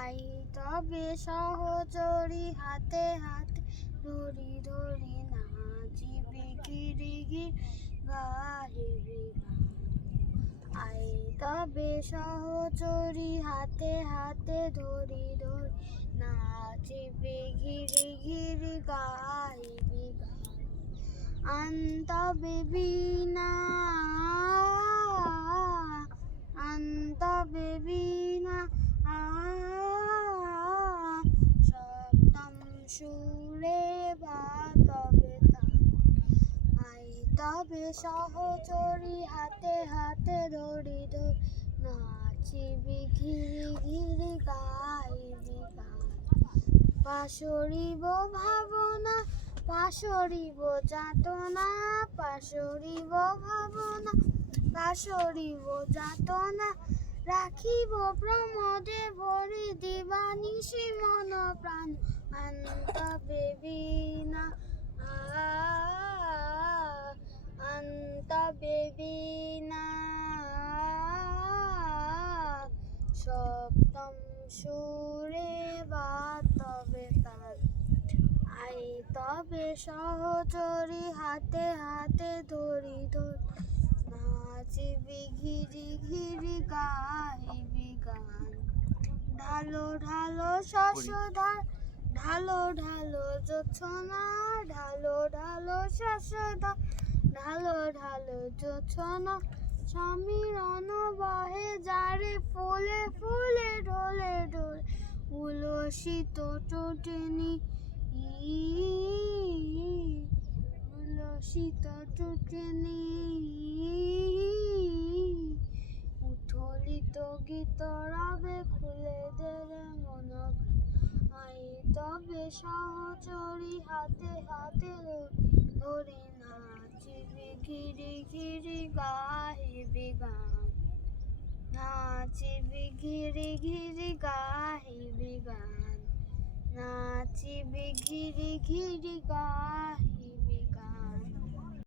I তবে সহচরি হাতে হাতে ধরি ধরি নাচিবি গিরি গিরি গাহিবি গান। আই তবে সহচরি হাতে হাতে ধরি ধরি নাচিবি গিরি গিরি গাহিবি গান। আনতবে বীণা আনতবে বীণা সপ্তম সুরে বাজবে তান। আই তবে সহচরি হাতে হাতে ধরি ধরি নাচিবি ঘিরি ঘিরি গাইবি গান। পাশরিব ভাবনা পাশরিব যাতনা পাশরিব ভাবনা পাশরিব যাতনা রাখিব প্রমোদে ভরি দিবানিশি মন প্রাণ। আনতবে বীণা আনতবে বীণা সপ্তম সুরে বাজবে তান। আই তবে সহচরি হাতে হাতে ধরি ধরি নাচিবি ঘিরি ঘিরি গাহিবি গান। ঢালো ঢালো শশধার ঢালো ঢালো জোছনা ঢালো ঢালো শশধার ঢালো ঢালো জোছনা সমীরণ বহে যারে ফুলে ফুলে ঢোলে ঢোলে উলসিত টোটেনি উলসিত টোটেনি উথলিত গীত রবে খুলে দেবে মন। আই তবে সহচরি হাতে হাতে ধরি নাচিবি ঘিরি ঘিরি গাহিবি গান। নাচিবি ঘিরি ঘিরি গাহিবি গান। নাচিবি ঘিরি ঘিরি গান।